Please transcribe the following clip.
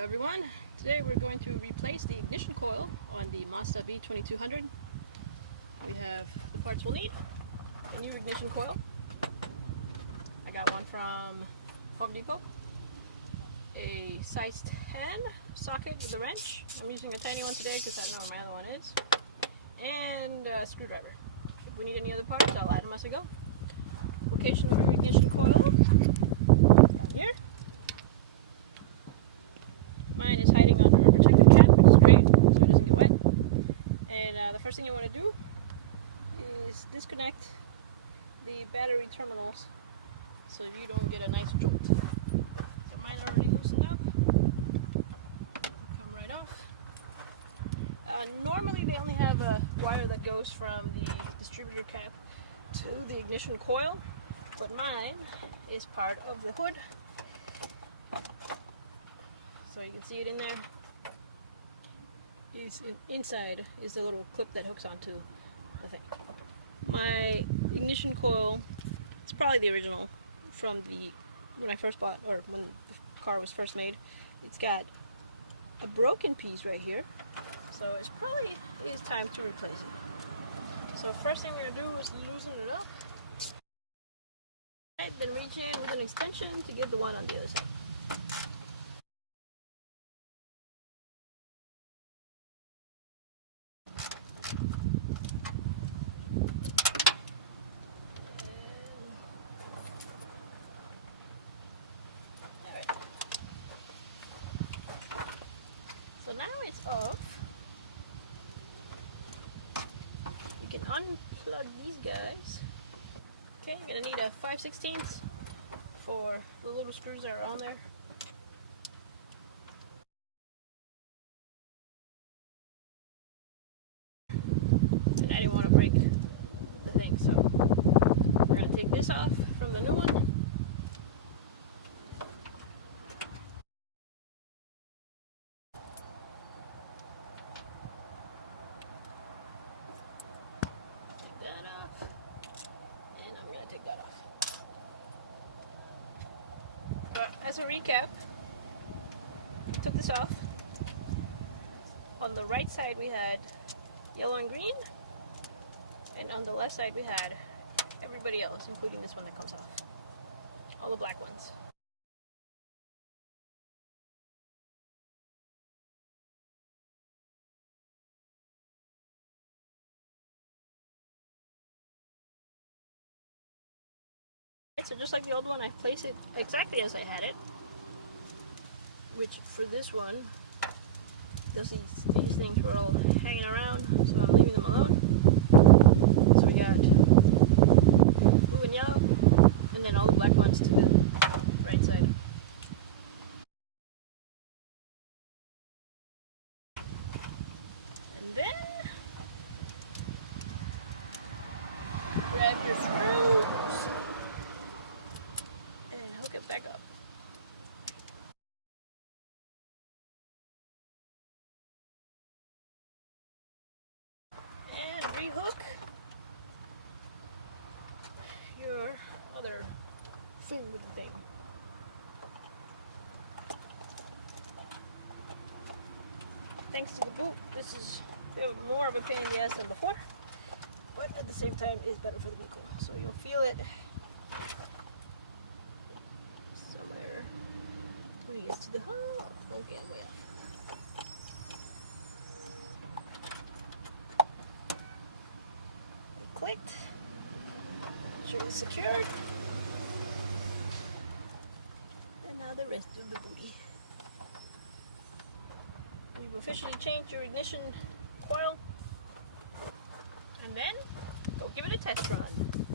Hello everyone, today we're going to replace the ignition coil on the Mazda B-2200. We have the parts we'll need: a new ignition coil. I got one from Home Depot, a size 10 socket with a wrench. I'm using a tiny one today because I don't know where my other one is, and a screwdriver. If we need any other parts, I'll add them as I go. Location for the ignition coil, down here. Mine is hiding under a protective cap, which is great, so it doesn't get wet. And the first thing you want to do is disconnect the battery terminals so you don't get a nice jolt. So mine are already loosened up. Come right off. Normally they only have a wire that goes from the distributor cap to the ignition coil, but mine is part of the hood. So you can see it in there. Inside is the little clip that hooks onto the thing. My ignition coil, it's probably the original from when I first bought, or when the car was first made. It's got a broken piece right here, so it is time to replace it. So first thing we're going to do is loosen it up. Right, then reach in with an extension to get the one on the other side. So now it's off. You can unplug these guys. Okay, you're going to need a 5/16 for the little screws that are on there. And I didn't want to break the thing, so we're going to take this off from the new one. As a recap, took this off. On the right side we had yellow and green, and on the left side we had everybody else, including this one that comes off. All the black ones. So just like the old one, I place it exactly as I had it, which for this one, these things were all hanging around, so I'm leaving them alone. So we got blue and yellow, and then all the black ones to the right side. And then, grab your screws and hook it back up. And rehook your other food thing. Thanks to the boot, this is more of a pain in the ass than before, but at the same time is better for the vehicle. So you'll feel it. So there, when it gets to the hole, won't get way off. Clicked. Make sure it's secured. And now the rest of the booty. You've officially changed your ignition coil. And then, go give it a test run.